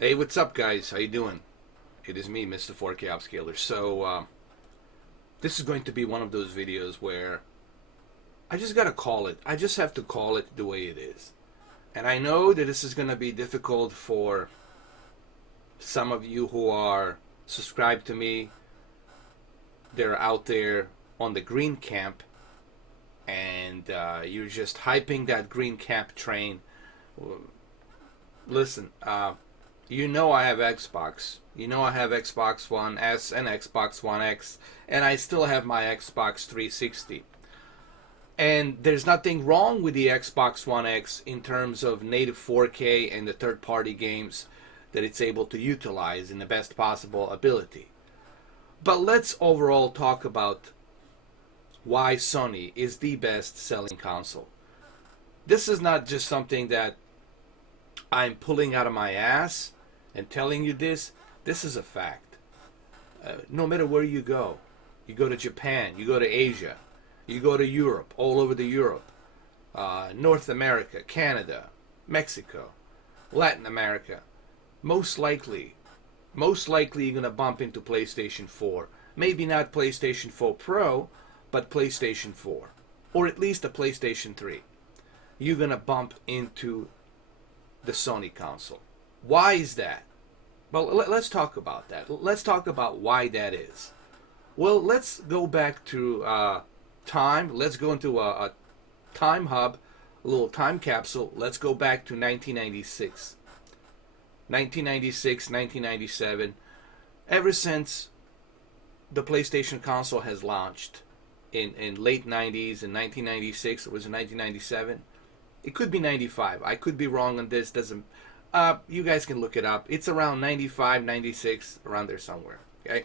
Hey, what's up, guys? How you doing? It is me, Mr. 4K Upscaler. This is going to be one of those videos where I just gotta call it. I just have to call it the way it is. And I know that this is gonna be difficult for some of you who are subscribed to me. They're out there on the green camp, and you're just hyping that green camp train. Listen, you know I have Xbox. You know I have Xbox One S and Xbox One X, and I still have my Xbox 360. And there's nothing wrong with the Xbox One X in terms of native 4K and the third-party games that it's able to utilize in the best possible ability. But let's overall talk about why Sony is the best-selling console. This is not just something that I'm pulling out of my ass and telling you this. This is a fact. No matter where you go to Japan, you go to Asia, you go to Europe, all over the Europe, North America, Canada, Mexico, Latin America, most likely you're going to bump into PlayStation 4. Maybe not PlayStation 4 Pro, but PlayStation 4. Or at least a PlayStation 3. You're going to bump into the Sony console. Why is that? Well, let's talk about that. Let's talk about why that is. Well, let's go back to time. Let's go into a time hub, a little time capsule. Let's go back to 1996. 1996, 1997. Ever since the PlayStation console has launched in late 90s, in 1996, it was in 1997. It could be 95. I could be wrong on this. Doesn't. You guys can look it up. It's around 95, 96, around there somewhere. Okay.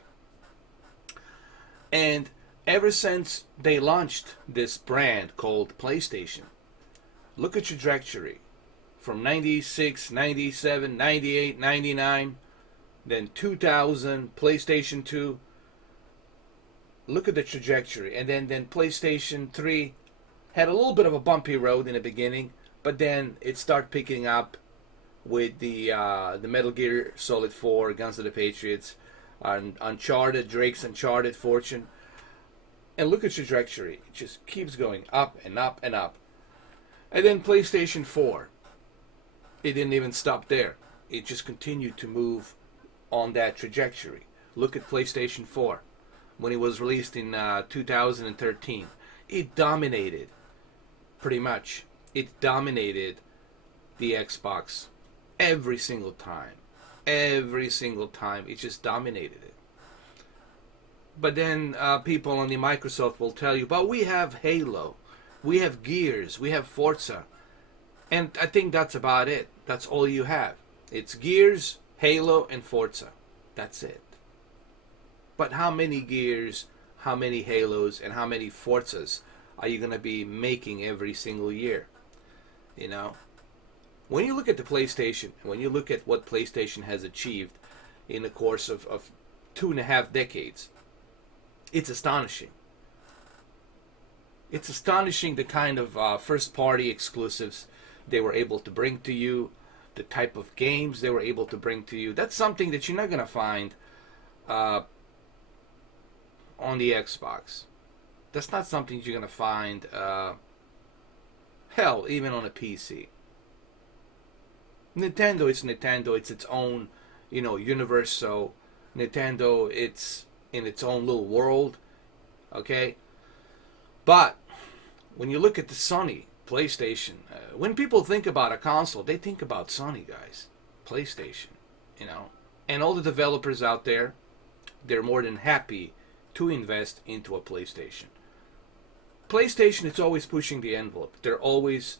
And ever since they launched this brand called PlayStation, look at your trajectory. From 96, 97, 98, 99, then 2000, PlayStation 2. Look at the trajectory. And then PlayStation 3 had a little bit of a bumpy road in the beginning, but then it started picking up with the Metal Gear Solid 4, Guns of the Patriots, Uncharted, Drake's Uncharted Fortune. And look at your trajectory. It just keeps going up and up and up. And then PlayStation 4. It didn't even stop there. It just continued to move on that trajectory. Look at PlayStation 4. When it was released in 2013, it dominated, pretty much. It dominated the Xbox every single time. Every single time. It just dominated it. But then people on the Microsoft will tell you, but we have Halo. We have Gears. We have Forza. And I think that's about it. That's all you have. It's Gears, Halo, and Forza. That's it. But how many Gears, how many Halos, and how many Forzas are you going to be making every single year? You know? When you look at the PlayStation, when you look at what PlayStation has achieved in the course of 2.5 decades, it's astonishing. It's astonishing the kind of first-party exclusives they were able to bring to you, the type of games they were able to bring to you. That's something that you're not going to find on the Xbox. That's not something you're going to find, hell, even on a PC. Nintendo is Nintendo. It's its own, universe. So Nintendo, it's in its own little world. Okay? But when you look at the Sony PlayStation, when people think about a console, they think about Sony, guys. PlayStation, And all the developers out there, they're more than happy to invest into a PlayStation. PlayStation is always pushing the envelope. They're always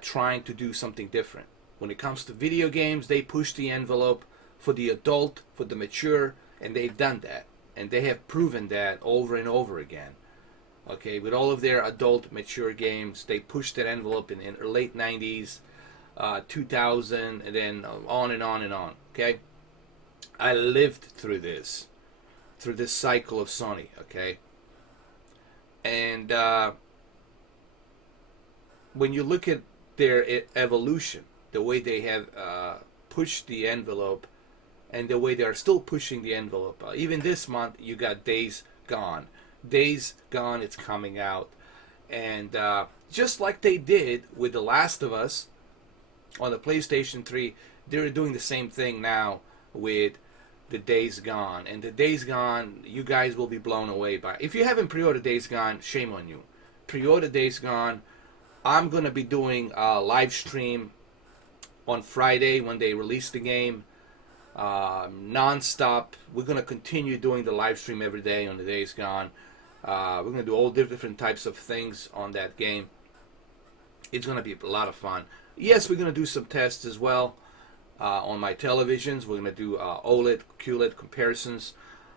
trying to do something different. When it comes to video games, they push the envelope for the adult, for the mature, and they've done that. And they have proven that over and over again. Okay, with all of their adult, mature games, they pushed that envelope in the late 90s, 2000, and then on and on and on. Okay? I lived through this cycle of Sony, okay? And when you look at their evolution, the way they have pushed the envelope, and the way they are still pushing the envelope. Even this month, you got Days Gone. Days Gone, it's coming out. And just like they did with The Last of Us on the PlayStation 3, they're doing the same thing now with the Days Gone. And the Days Gone, you guys will be blown away by. If you haven't pre-ordered Days Gone, shame on you. Pre-order Days Gone. I'm going to be doing a live stream on Friday when they release the game. Non-stop. We're going to continue doing the live stream every day on the Days Gone. We're going to do all different types of things on that game. It's going to be a lot of fun. Yes, we're going to do some tests as well on my televisions. We're going to do OLED, QLED comparisons.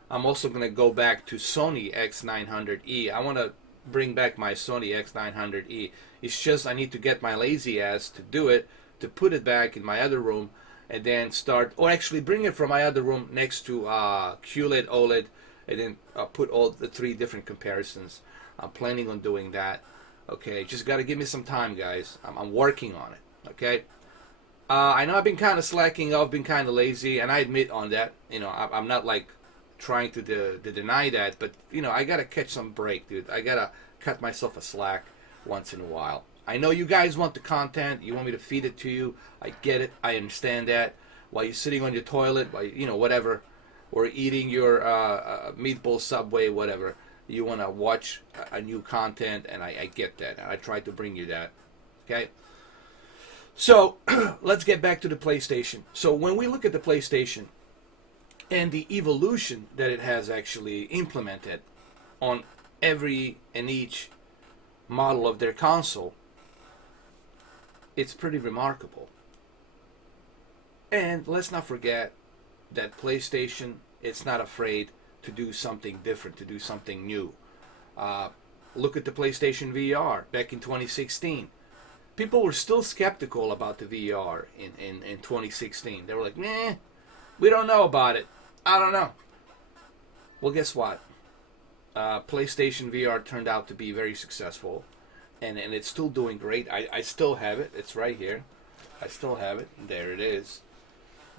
I'm also going to go back to Sony X900E. I want to bring back my Sony X900E. It's just I need to get my lazy ass to do it, to put it back in my other room, and then start, or actually bring it from my other room next to QLED, OLED, and then put all the 3 different comparisons. I'm planning on doing that. Okay, just got to give me some time, guys. I'm working on it. Okay. I know I've been kind of slacking off, been kind of lazy, and I admit on that. You know, I'm not like trying to deny that, but you know, I gotta catch some break, dude. I gotta cut myself a slack once in a while. I know you guys want the content. You want me to feed it to you. I get it. I understand that. While you're sitting on your toilet, while you know whatever, or eating your meatball Subway, whatever, you want to watch a new content, and I get that. I try to bring you that. Okay. So let's get back to the PlayStation. So when we look at the PlayStation and the evolution that it has actually implemented on every and each model of their console, it's pretty remarkable. And let's not forget that PlayStation, it's not afraid to do something different, to do something new. Look at the PlayStation VR back in 2016. People were still skeptical about the VR in 2016. They were like, nah, we don't know about it. I don't know. Well, guess what? PlayStation VR turned out to be very successful, and it's still doing great. I still have it. It's right here. I still have it. There it is.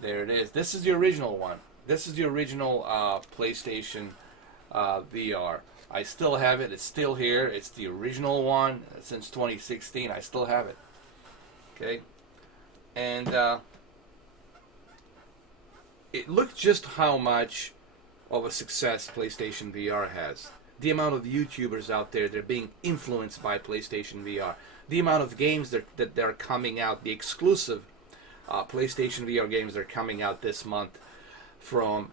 There it is. This is the original one. This is the original PlayStation VR. I still have it. It's still here. It's the original one since 2016. I still have it. Okay. And look just how much of a success PlayStation VR has. The amount of YouTubers out there that are being influenced by PlayStation VR. The amount of games that are coming out. The exclusive PlayStation VR games that are coming out this month. From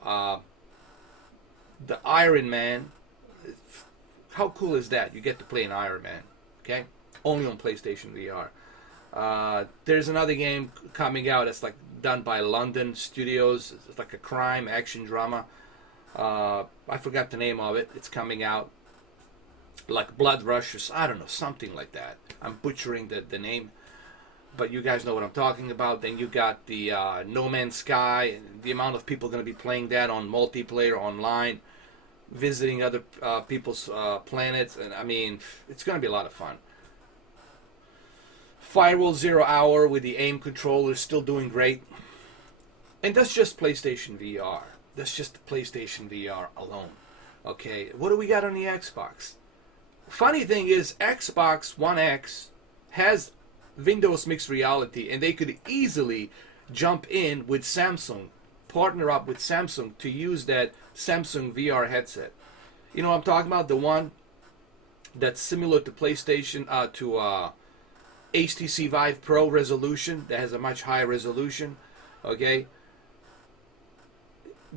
the Iron Man. How cool is that? You get to play an Iron Man, okay? Only on PlayStation VR. There's another game coming out that's like done by London Studios. It's like a crime action drama. I forgot the name of it. It's coming out like Blood Rush or I don't know, something like that. I'm butchering the name, but you guys know what I'm talking about. Then you got the No Man's Sky. The amount of people going to be playing that on multiplayer online, visiting other people's planets, and I mean, it's going to be a lot of fun. Firewall Zero Hour with the aim controller is still doing great, and that's just PlayStation VR. That's just PlayStation VR alone. Okay, what do we got on the Xbox? Funny thing is, Xbox One X has Windows Mixed Reality, and they could easily jump in with Samsung, partner up with Samsung to use that Samsung VR headset. You know what I'm talking about? The one that's similar to PlayStation, to HTC Vive Pro resolution, that has a much higher resolution. Okay?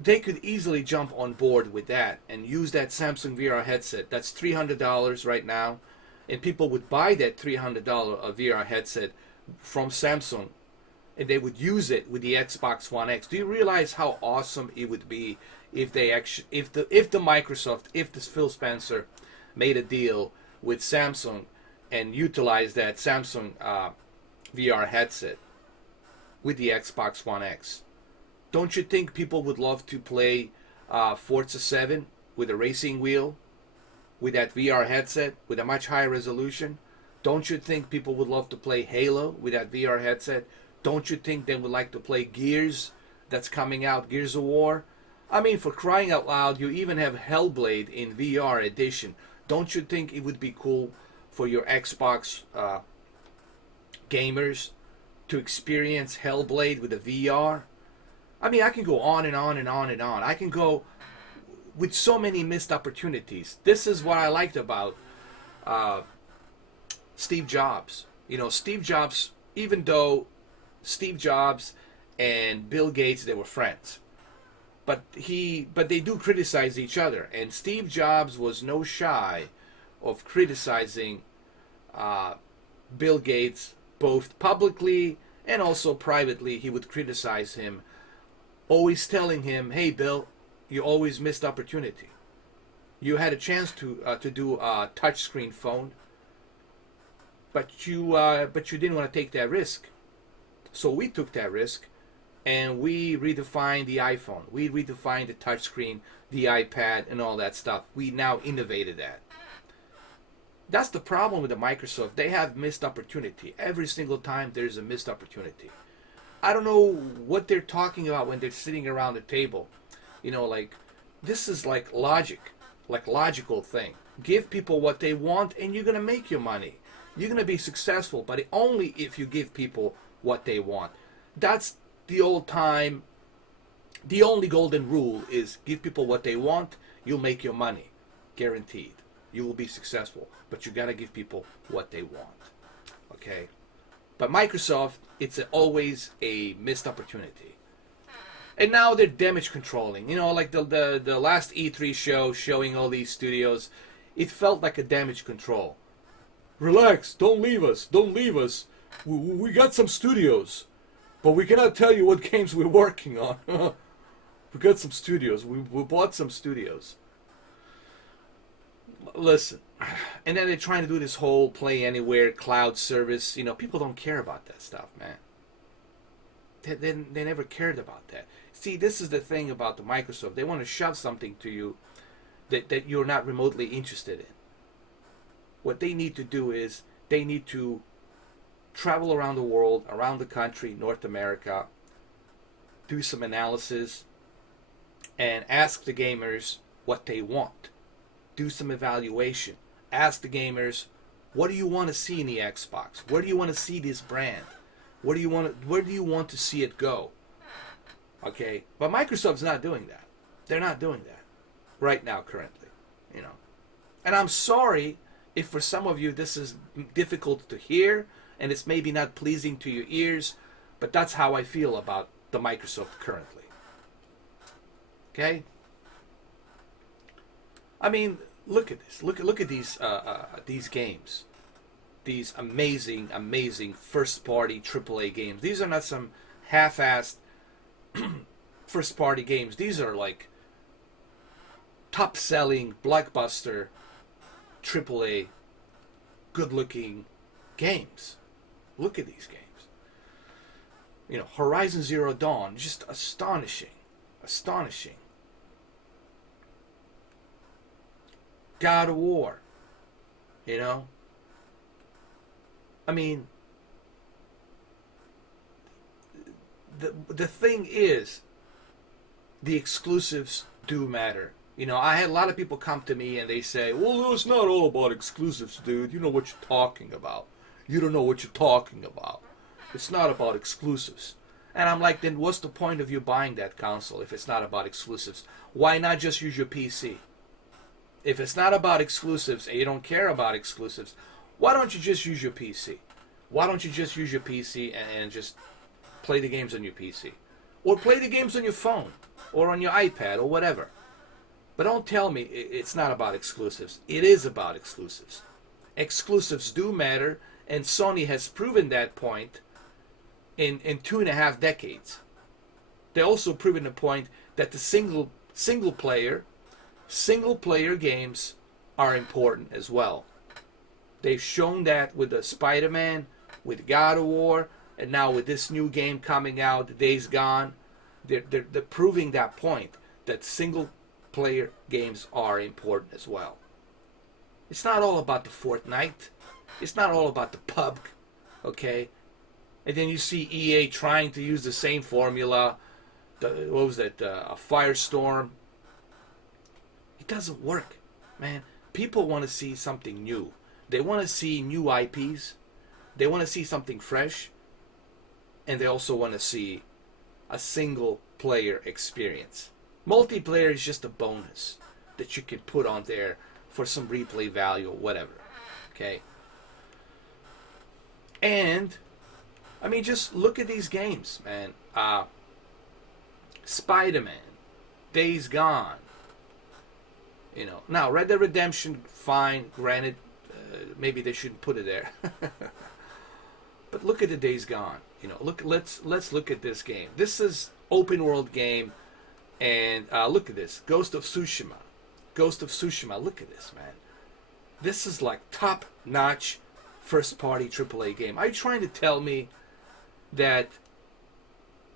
They could easily jump on board with that and use that Samsung VR headset. That's $300 right now. And people would buy that $300 VR headset from Samsung, and they would use it with the Xbox One X. Do you realize how awesome it would be if they actually, if the Microsoft, if this Phil Spencer made a deal with Samsung and utilized that Samsung VR headset with the Xbox One X? Don't you think people would love to play Forza 7 with a racing wheel, with that VR headset, with a much higher resolution? Don't you think people would love to play Halo with that VR headset? Don't you think they would like to play Gears that's coming out, Gears of War? I mean, for crying out loud, you even have Hellblade in VR edition. Don't you think it would be cool for your Xbox gamers to experience Hellblade with a VR? I mean, I can go on and on and on and on. I can go with so many missed opportunities. This is what I liked about Steve Jobs. You know, Steve Jobs, even though Steve Jobs and Bill Gates, they were friends. But they do criticize each other. And Steve Jobs was no shy of criticizing Bill Gates, both publicly and also privately. He would criticize him, always telling him, "Hey, Bill, you always missed opportunity. You had a chance to do a touchscreen phone, but you didn't want to take that risk. So we took that risk, and we redefined the iPhone. We redefined the touchscreen, the iPad, and all that stuff. We now innovated that." That's the problem with the Microsoft. They have missed opportunity. Every single time there's a missed opportunity. I don't know what they're talking about when they're sitting around the table. You know, like, this is like logical thing. Give people what they want and you're going to make your money. You're going to be successful, but only if you give people what they want. That's the old time. The only golden rule is give people what they want, you'll make your money. Guaranteed. You will be successful, but you got to give people what they want. Okay? But Microsoft, it's always a missed opportunity. And now they're damage controlling. You know, like the last E3 show showing all these studios, it felt like a damage control. Relax, don't leave us, don't leave us. We got some studios, but we cannot tell you what games we're working on. We got some studios, we bought some studios. Listen, and then they're trying to do this whole play anywhere cloud service. You know, people don't care about that stuff, man. They never cared about that. See, this is the thing about the Microsoft. They want to shove something to you that you're not remotely interested in. What they need to do is they need to travel around the world, around the country, North America, do some analysis, and ask the gamers what they want. Do some evaluation. Ask the gamers, what do you want to see in the Xbox? Where do you want to see this brand? Where do you want to see it go? Okay, but Microsoft's not doing that. They're not doing that right now, currently. You know, and I'm sorry if for some of you this is difficult to hear and it's maybe not pleasing to your ears, but that's how I feel about the Microsoft currently. Okay. I mean, look at this. Look at these games. These amazing first-party AAA games. These are not some half-assed first-party games. These are like top-selling, blockbuster, AAA, good-looking games. Look at these games. You know, Horizon Zero Dawn, just astonishing. God of War, you know? I mean, the thing is, the exclusives do matter. You know, I had a lot of people come to me and they say, well, it's not all about exclusives, dude. You know what you're talking about. You don't know what you're talking about. It's not about exclusives. And I'm like, then what's the point of you buying that console if it's not about exclusives? Why not just use your PC? If it's not about exclusives and you don't care about exclusives, why don't you just use your PC? Why don't you just use your PC and just play the games on your PC? Or play the games on your phone or on your iPad or whatever. But don't tell me it's not about exclusives. It is about exclusives. Exclusives do matter, and Sony has proven that point in 2.5 decades. They also proven the point that the single player games are important as well. They've shown that with the Spider-Man, with God of War, and now with this new game coming out, Days Gone. They're proving that point, that single player games are important as well. It's not all about the Fortnite. It's not all about the PUBG, okay? And then you see EA trying to use the same formula. What was that? A Firestorm. It doesn't work, man. People want to see something new. They want to see new IPs. They want to see something fresh. And they also want to see a single player experience. Multiplayer is just a bonus that you can put on there for some replay value or whatever. Okay? And, I mean, just look at these games, man. Spider-Man, Days Gone. You know, now Red Dead Redemption, fine, granted, maybe they shouldn't put it there. But look at the Days Gone. You know, let's look at this game. This is open world game, and look at this, Ghost of Tsushima. Ghost of Tsushima. Look at this, man. This is like top-notch first-party AAA game. Are you trying to tell me that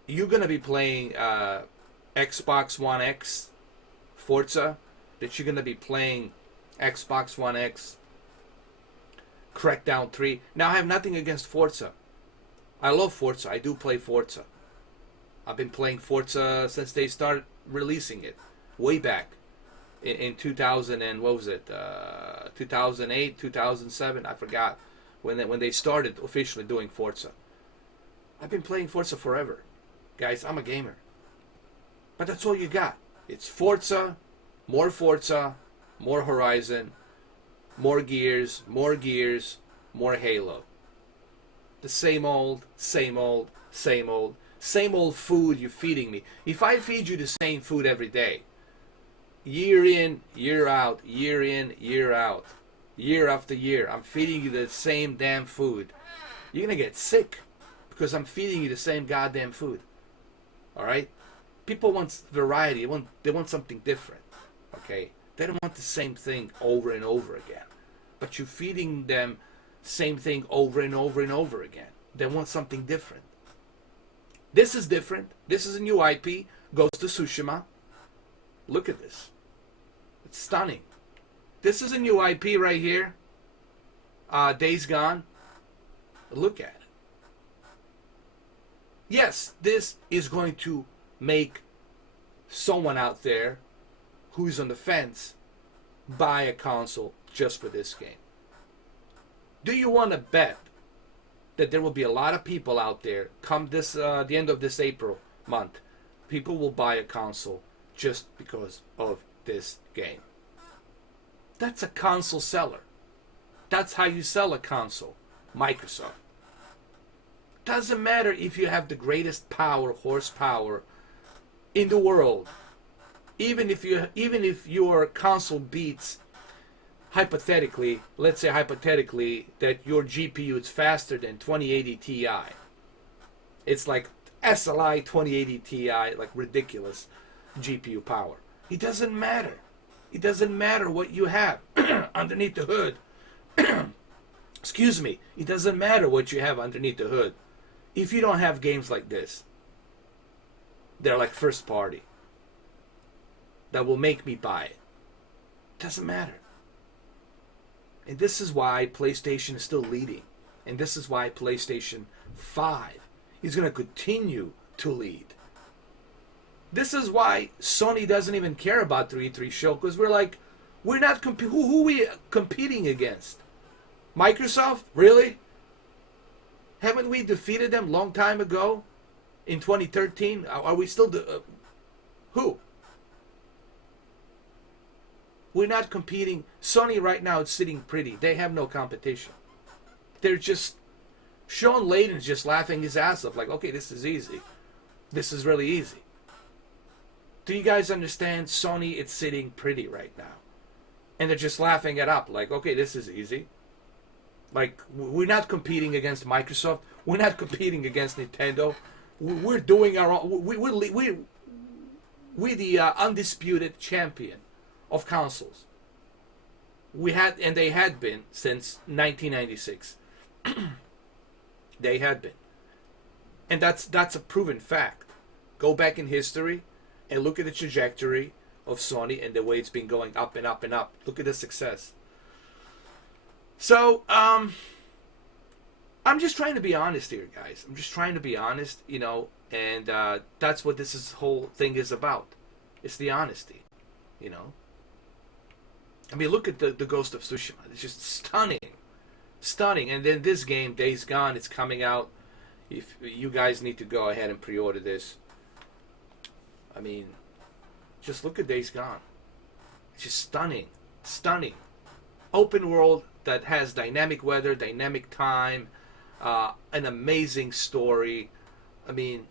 you're gonna be playing Xbox One X Forza? That you're gonna be playing Xbox One X Crackdown 3? Now, I have nothing against Forza. I love Forza. I do play Forza. I've been playing Forza since they started releasing it, way back in 2000 and what was it? 2008, 2007. I forgot when they started officially doing Forza. I've been playing Forza forever, guys. I'm a gamer, but that's all you got. It's Forza, more Horizon, more Gears, more Halo. The same old food you're feeding me. If I feed you the same food every day, year in, year out, year in, year out, year after year, I'm feeding you the same damn food, you're gonna get sick because I'm feeding you the same goddamn food. Alright? People want variety. They want something different. Okay? They don't want the same thing over and over again. But you're feeding them same thing over and over and over again. They want something different. This is different. This is a new IP. Ghost of Tsushima. Look at this. It's stunning. This is a new IP right here. Days Gone. Look at it. Yes, this is going to make someone out there who's on the fence buy a console just for this game. Do you want to bet that there will be a lot of people out there come this the end of this April month? People will buy a console just because of this game. That's a console seller. That's how you sell a console. Microsoft. Doesn't matter if you have the greatest horsepower in the world. Even if your console beats, hypothetically, let's say hypothetically that your GPU is faster than 2080 Ti. It's like SLI 2080 Ti, like ridiculous GPU power. It doesn't matter. It doesn't matter what you have underneath the hood. Excuse me. It doesn't matter what you have underneath the hood. If you don't have games like this, they're like first party, that will make me buy it. Doesn't matter. And this is why PlayStation is still leading. And this is why PlayStation 5 is going to continue to lead. This is why Sony doesn't even care about the E3 show, because we're not who are we competing against? Microsoft? Really? Haven't we defeated them long time ago? In 2013? Are we still who? We're not competing. Sony right now is sitting pretty. They have no competition. They're just... Sean Layden's just laughing his ass off like, okay, this is easy. This is really easy. Do you guys understand? Sony is sitting pretty right now. And they're just laughing it up like, okay, this is easy. Like, we're not competing against Microsoft. We're not competing against Nintendo. We're doing our own... We're the undisputed champion of consoles. They had been since 1996. They had been. And that's a proven fact. Go back in history and look at the trajectory of Sony and the way it's been going up and up and up. Look at the success. So, I'm just trying to be honest here, guys. I'm just trying to be honest, and that's what whole thing is about. It's the honesty, you know. I mean, look at the Ghost of Tsushima. It's just stunning, stunning. And then this game, Days Gone, it's coming out. If you guys need to go ahead and pre-order this, I mean, just look at Days Gone. It's just stunning, stunning. Open world that has dynamic weather, dynamic time, an amazing story. I mean,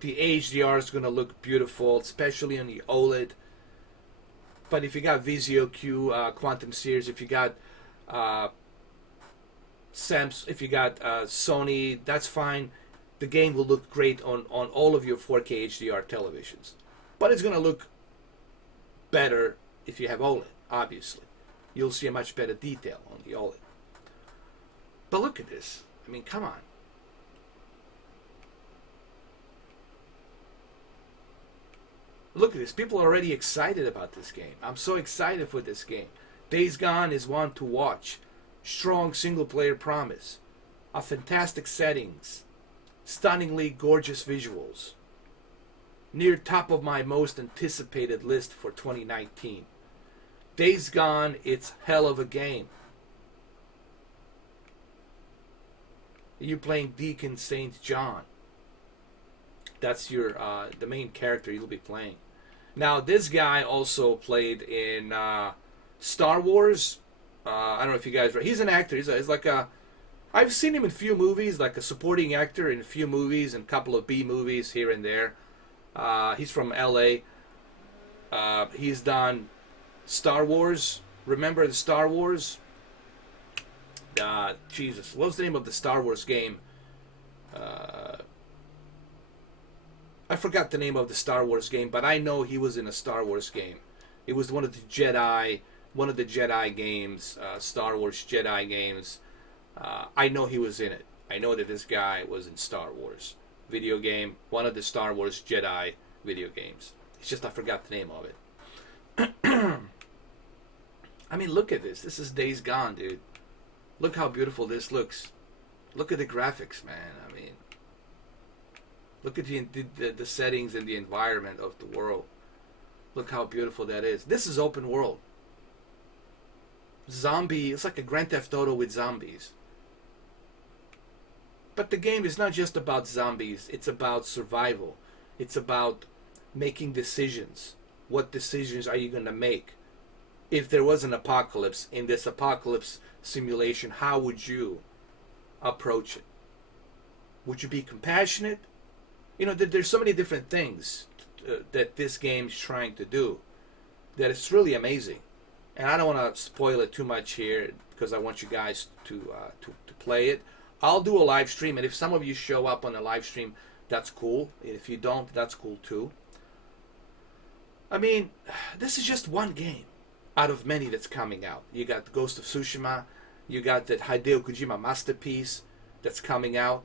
the HDR is going to look beautiful, especially on the OLED. But if you got Vizio Q, Quantum Series, if you got if you got Sony, that's fine. The game will look great on all of your 4K HDR televisions. But it's going to look better if you have OLED, obviously. You'll see a much better detail on the OLED. But look at this. I mean, come on. Look at this. People are already excited about this game. I'm so excited for this game. Days Gone is one to watch. Strong single-player promise. A fantastic settings. Stunningly gorgeous visuals. Near top of my most anticipated list for 2019. Days Gone, it's hell of a game. You're playing Deacon St. John. That's your the main character you'll be playing. Now, this guy also played in Star Wars. I don't know if you guys... He's an actor. He's like a... I've seen him in a few movies, like a supporting actor in a few movies and a couple of B movies here and there. He's from LA. He's done Star Wars. Remember the Star Wars? Jesus. What was the name of the Star Wars game? I forgot the name of the Star Wars game, but I know he was in a Star Wars game. It was one of the Jedi games, Star Wars Jedi games. I know he was in it. I know that this guy was in Star Wars video game, one of the Star Wars Jedi video games. It's just I forgot the name of it. I mean, look at this. This is Days Gone, dude. Look how beautiful this looks. Look at the graphics, man. I mean, look at the settings and the environment of the world. Look how beautiful that is. This is open world. Zombie, it's like a Grand Theft Auto with zombies. But the game is not just about zombies. It's about survival. It's about making decisions. What decisions are you going to make? If there was an apocalypse, in this apocalypse simulation, how would you approach it? Would you be compassionate? You know, there's so many different things that this game is trying to do that it's really amazing. And I don't want to spoil it too much here because I want you guys to play it. I'll do a live stream, and if some of you show up on a live stream, that's cool. If you don't, that's cool too. I mean, this is just one game out of many that's coming out. You got the Ghost of Tsushima. You got that Hideo Kojima masterpiece that's coming out.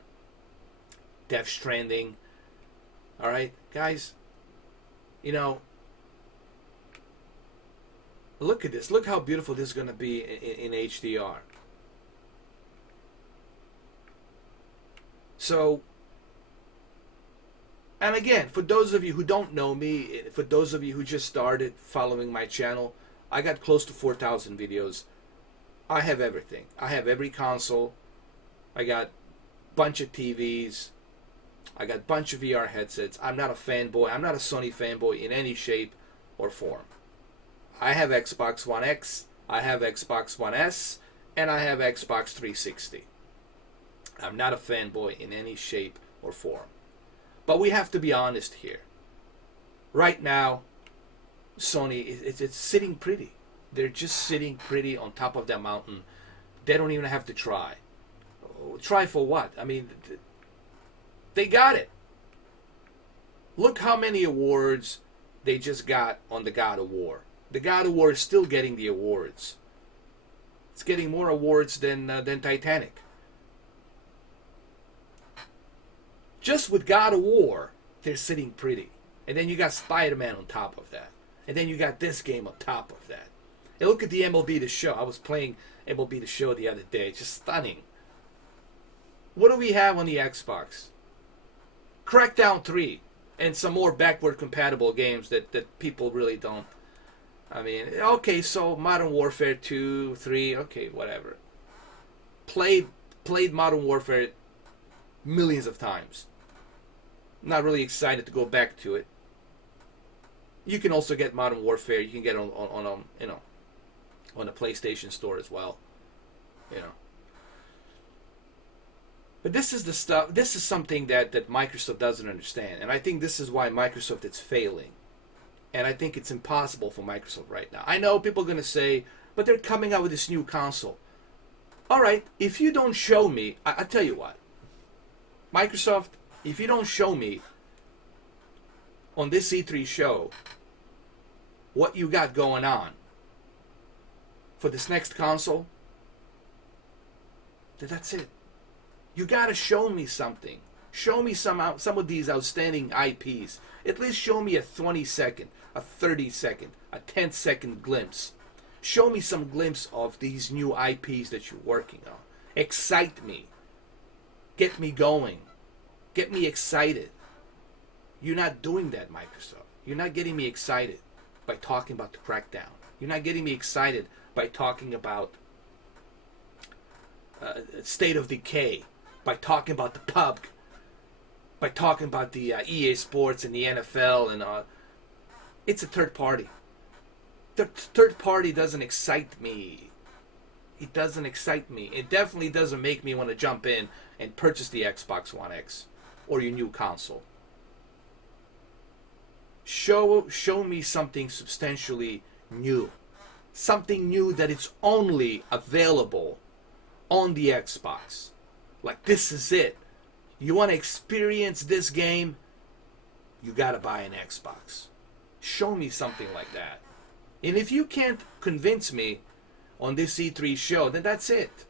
Death Stranding. All right, guys. You know, look at this. Look how beautiful this is going to be in HDR. So, and again, for those of you who don't know me, for those of you who just started following my channel, I got close to 4,000 videos. I have everything. I have every console. I got a bunch of TVs. I got a bunch of VR headsets. I'm not a fanboy. I'm not a Sony fanboy in any shape or form. I have Xbox One X, I have Xbox One S, and I have Xbox 360. I'm not a fanboy in any shape or form. But we have to be honest here. Right now, Sony, it's sitting pretty. They're just sitting pretty on top of that mountain. They don't even have to try. Try for what? I mean, they got it. Look how many awards they just got on the God of War. The God of War is still getting the awards. It's getting more awards than Titanic. Just with God of War, they're sitting pretty. And then you got Spider-Man on top of that. And then you got this game on top of that. And look at the MLB The Show. I was playing MLB The Show the other day. Just stunning. What do we have on the Xbox? Crackdown 3 and some more backward compatible games that people really don't. I mean, okay, so Modern Warfare 2, 3, okay, whatever. Played Modern Warfare millions of times. Not really excited to go back to it. You can also get Modern Warfare. You can get on on the PlayStation Store as well. You know. But this is the stuff. This is something that Microsoft doesn't understand, and I think this is why Microsoft is failing. And I think it's impossible for Microsoft right now. I know people are going to say, but they're coming out with this new console. All right, if you don't show me, I tell you what, Microsoft, if you don't show me on this E3 show what you got going on for this next console, then that's it. You got to show me something. Show me some of these outstanding IPs. At least show me a 20-second, a 30-second, a 10-second glimpse. Show me some glimpse of these new IPs that you're working on. Excite me. Get me going. Get me excited. You're not doing that, Microsoft. You're not getting me excited by talking about the Crackdown. You're not getting me excited by talking about State of Decay, by talking about the PUBG, by talking about the EA Sports and the NFL, and it's a third party. The third party doesn't excite me. It doesn't excite me. It definitely doesn't make me want to jump in and purchase the Xbox One X or your new console. Show me something substantially new. Something new that it's only available on the Xbox. Like, this is it. You want to experience this game? You got to buy an Xbox. Show me something like that. And if you can't convince me on this E3 show, then that's it.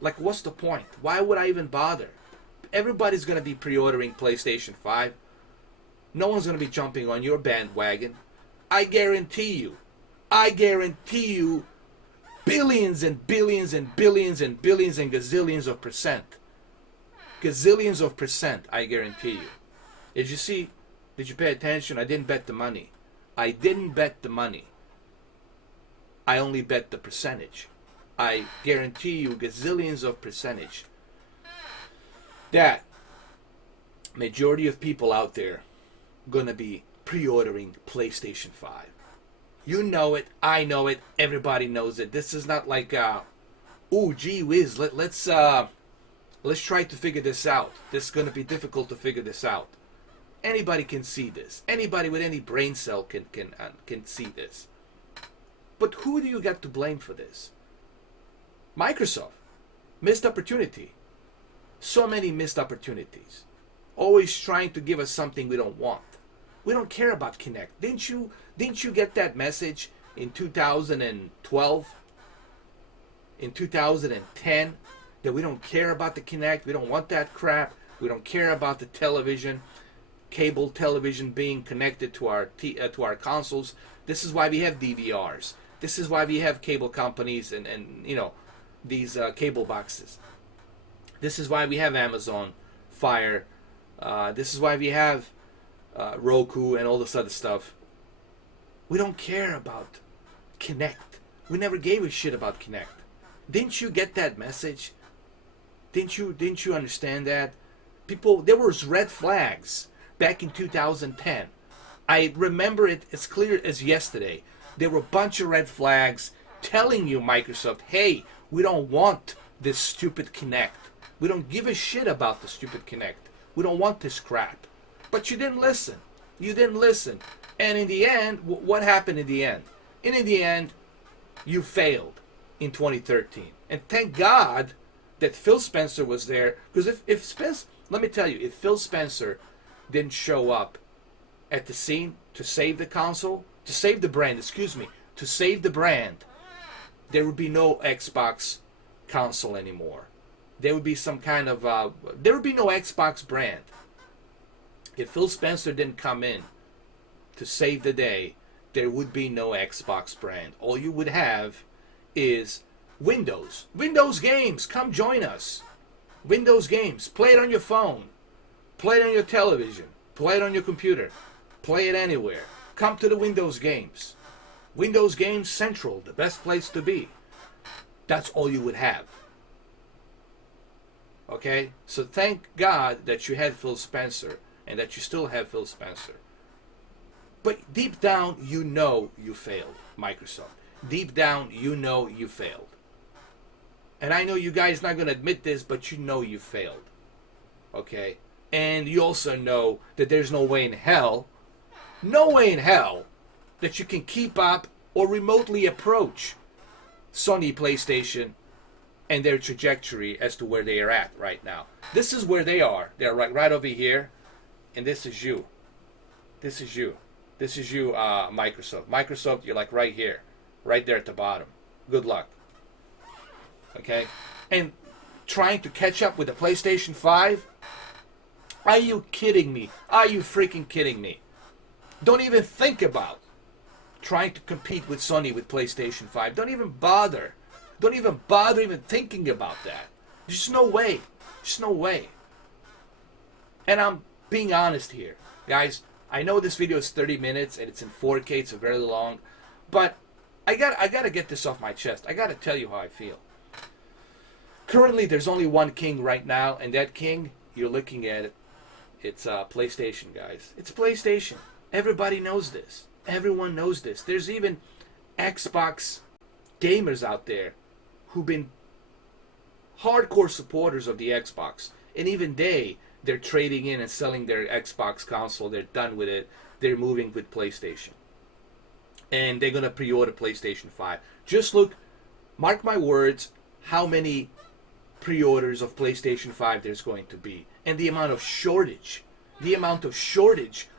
Like, what's the point? Why would I even bother? Everybody's going to be pre-ordering PlayStation 5. No one's going to be jumping on your bandwagon. I guarantee you, billions and billions and billions and billions and gazillions of percent. Gazillions of percent, I guarantee you. Did you see? Did you pay attention? I didn't bet the money. I didn't bet the money. I only bet the percentage. I guarantee you gazillions of percentage that majority of people out there gonna be pre-ordering PlayStation 5. You know it, I know it, everybody knows it. This is not like oh gee whiz, let's try to figure this out. This is gonna be difficult to figure this out. Anybody can see this. Anybody with any brain cell can see this. But who do you got to blame for this? Microsoft. Missed opportunity. So many missed opportunities. Always trying to give us something we don't want. We don't care about Kinect. Didn't you get that message in 2012? In 2010? That we don't care about the Kinect. We don't want that crap. We don't care about the television, cable television being connected to our consoles. This is why we have DVRs. This is why we have cable companies and you know, these cable boxes. This is why we have Amazon Fire. This is why we have Roku and all this other stuff. We don't care about Kinect. We never gave a shit about Kinect. Didn't you get that message? Didn't you understand that? People, there was red flags back in 2010. I remember it as clear as yesterday. There were a bunch of red flags telling you, Microsoft, hey, we don't want this stupid Kinect. We don't give a shit about the stupid Kinect. We don't want this crap. But you didn't listen. You didn't listen. And in the end, what happened in the end? And in the end, you failed in 2013. And thank God that Phil Spencer was there. Because if Spencer, let me tell you, if Phil Spencer didn't show up at the scene to save the console, to save the brand, to save the brand, there would be no Xbox console anymore. There would be some kind of, there would be no Xbox brand. If Phil Spencer didn't come in to save the day there would be no Xbox brand. All you would have is Windows. Windows games, come join us. Windows games, play it on your phone, play it on your television, play it on your computer, play it anywhere. Come to the Windows games. Windows Games Central, the best place to be. That's all you would have. Okay? So thank God that you had Phil Spencer and that you still have Phil Spencer. But deep down, you know you failed, Microsoft. Deep down, you know you failed. And I know you guys not going to admit this, but you know you failed. Okay? And you also know that there's no way in hell, that you can keep up or remotely approach Sony PlayStation and their trajectory as to where they are at right now. This is where they are. They're right over here. And this is you. This is you. This is you, Microsoft. Microsoft, you're like right here. Right there at the bottom. Good luck. Okay? And trying to catch up with the PlayStation 5? Are you kidding me? Are you freaking kidding me? Don't even think about trying to compete with Sony with PlayStation 5. Don't even bother. Don't even bother even thinking about that. There's just no way. Just no way. And I'm being honest here. Guys, I know this video is 30 minutes and it's in 4K. It's very long. But I got to get this off my chest. I got to tell you how I feel. Currently, there's only one king right now. And that king, you're looking at it. It's PlayStation, guys. It's PlayStation. Everybody knows this. Everyone knows this. There's even Xbox gamers out there who've been hardcore supporters of the Xbox. And even they're trading in and selling their Xbox console. They're done with it. They're moving with PlayStation. And they're going to pre-order PlayStation 5. Just look, mark my words, how many pre-orders of PlayStation 5 there's going to be. And the amount of shortage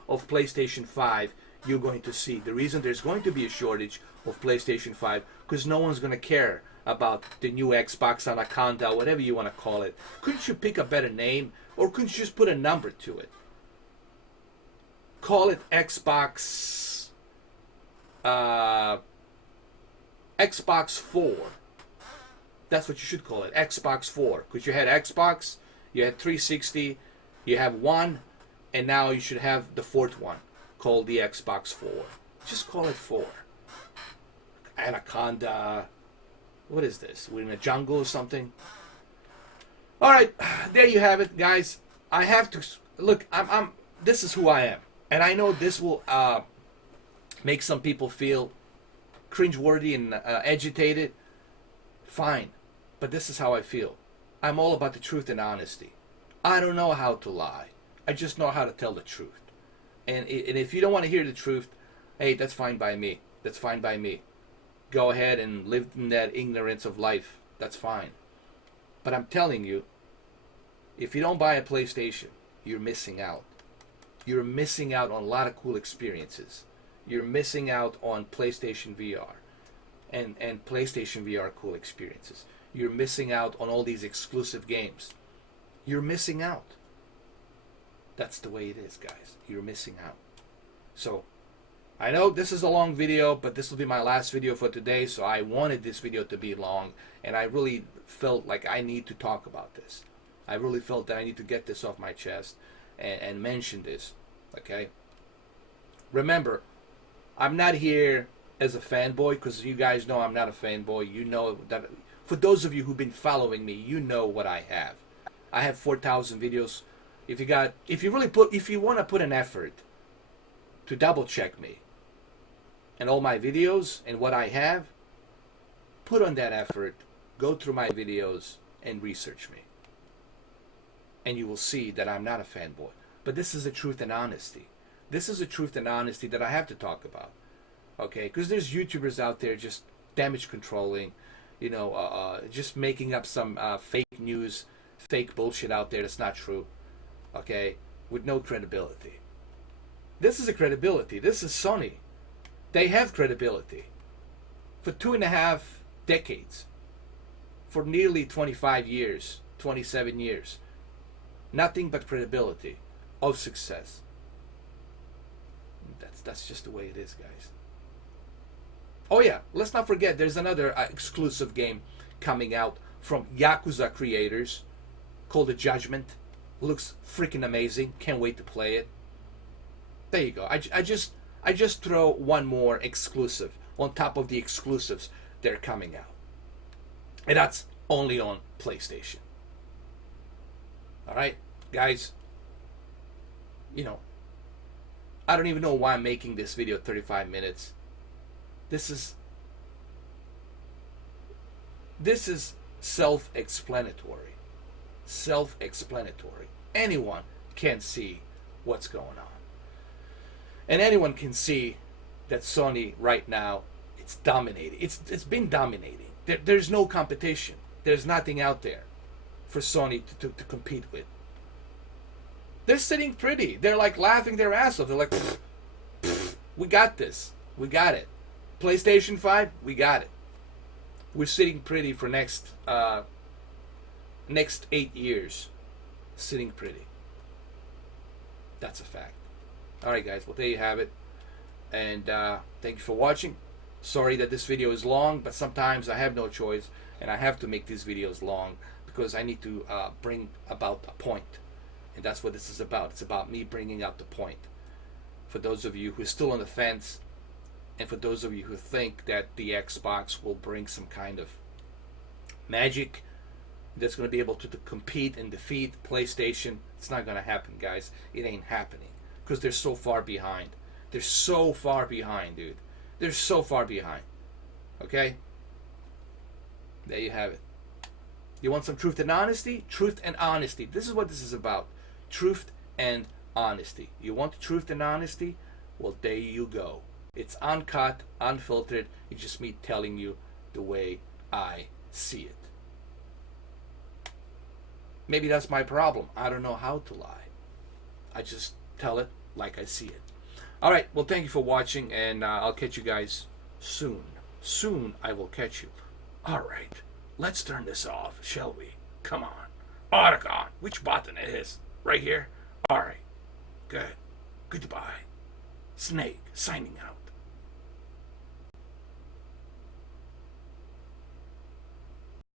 of PlayStation 5 you're going to see. The reason there's going to be a shortage of PlayStation 5 because no one's going to care about the new Xbox Anaconda, whatever you want to call it. Couldn't you pick a better name, or couldn't you just put a number to it? Call it Xbox Xbox 4. That's what you should call it, Xbox 4. Because you had Xbox, you had 360, you have one, and now you should have the fourth one called the Xbox 4. Just call it 4. Anaconda. What is this? We're in a jungle or something? Alright, there you have it, guys. I have to look, this is who I am. And I know this will make some people feel cringeworthy and agitated. Fine. But this is how I feel. I'm all about the truth and honesty. I don't know how to lie. I just know how to tell the truth. And if you don't want to hear the truth, hey, that's fine by me. That's fine by me. Go ahead and live in that ignorance of life. That's fine. But I'm telling you, if you don't buy a PlayStation, you're missing out. You're missing out on a lot of cool experiences. You're missing out on PlayStation VR and PlayStation VR cool experiences. You're missing out on all these exclusive games. You're missing out. That's the way it is, guys. You're missing out. So, I know this is a long video, but this will be my last video for today, so I wanted this video to be long, and I really felt like I need to talk about this. I really felt that I need to get this off my chest and mention this, okay? Remember, I'm not here as a fanboy, because you guys know I'm not a fanboy. You know that, for those of you who've been following me, you know what I have. I have 4,000 videos. If you want to put an effort to double check me and all my videos and what I have, put on that effort, go through my videos and research me. And you will see that I'm not a fanboy. But this is the truth and honesty. This is the truth and honesty that I have to talk about. Okay? Because there's YouTubers out there just damage controlling, just making up some fake news, fake bullshit out there that's not true. Okay? With no credibility. This is a credibility. This is Sony. They have credibility. For 2.5 decades. For nearly 25 years. 27 years. Nothing but credibility of success. That's just the way it is, guys. Oh yeah, let's not forget there's another exclusive game coming out from Yakuza creators called The Judgment. Looks freaking amazing. Can't wait to play it. There you go. I just throw one more exclusive on top of the exclusives that are coming out. And that's only on PlayStation. Alright, guys. You know, I don't even know why I'm making this video 35 minutes. This is self-explanatory. Self-explanatory. Anyone can see what's going on. And anyone can see that Sony right now, it's dominating. It's been dominating. There's no competition. There's nothing out there for Sony to compete with. They're sitting pretty. They're like laughing their ass off. They're like, pfft, pfft, we got this. We got it. PlayStation 5, we got it. We're sitting pretty for next 8 years. Sitting pretty. That's a fact. Alright guys, well there you have it. And thank you for watching. Sorry that this video is long, but sometimes I have no choice and I have to make these videos long because I need to bring about a point. And that's what this is about. It's about me bringing out the point. For those of you who are still on the fence, and for those of you who think that the Xbox will bring some kind of magic that's going to be able to compete and defeat PlayStation, it's not going to happen, guys. It ain't happening because they're so far behind. They're so far behind, dude. They're so far behind. Okay? There you have it. You want some truth and honesty? Truth and honesty. This is what this is about. Truth and honesty. You want truth and honesty? Well, there you go. It's uncut, unfiltered. It's just me telling you the way I see it. Maybe that's my problem. I don't know how to lie. I just tell it like I see it. Alright, well thank you for watching, and I'll catch you guys soon. Soon I will catch you. Alright, let's turn this off, shall we? Come on. Autogon. Which button it is? Right here? Alright. Good. Goodbye. Snake signing out.